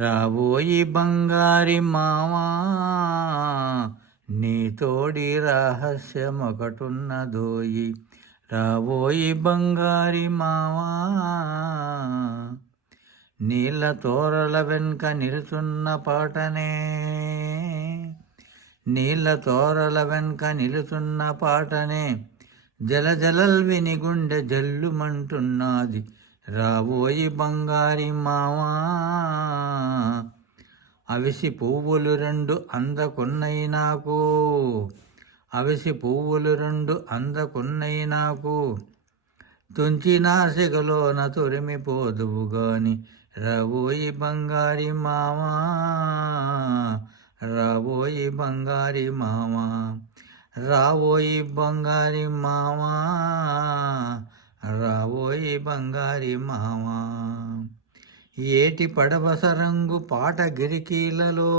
రాబోయి బంగారి మావా నీ తోడి రహస్యమొకటున్నదోయి. రాబోయి బంగారి మావా నీళ్ళ తోరల వెనుక నిలుచున్న పాటనే. నీళ్ళ తోరల వెనుక నిలుచున్న పాటనే జల జలల్ విని గుండె జల్లుమంటున్నది. రాబోయి బంగారి మావా అవిసి పువ్వులు రెండు అందకున్నయి నాకు. అవిసి పువ్వులు రెండు అందకున్నయి నాకు. తుంచి నాసికలోన తొరిమిపోదువు గాని రవోయి బంగారి మావా రాబోయి బంగారి మామా రాబోయి బంగారి మామా రాబోయి బంగారి మామా. ఏటి పడవసరంగు పాట గిరికీలలో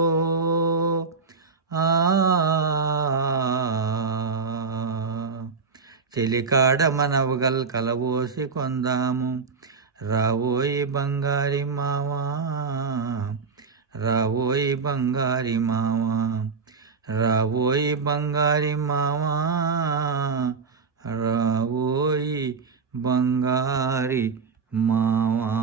ఆ చెలికాడ మనవగల్ కలవోసి కొందాము. రావోయి బంగారి మావా రావోయి బంగారి మావా రావోయి బంగారి మావా రావోయి బంగారి మావా.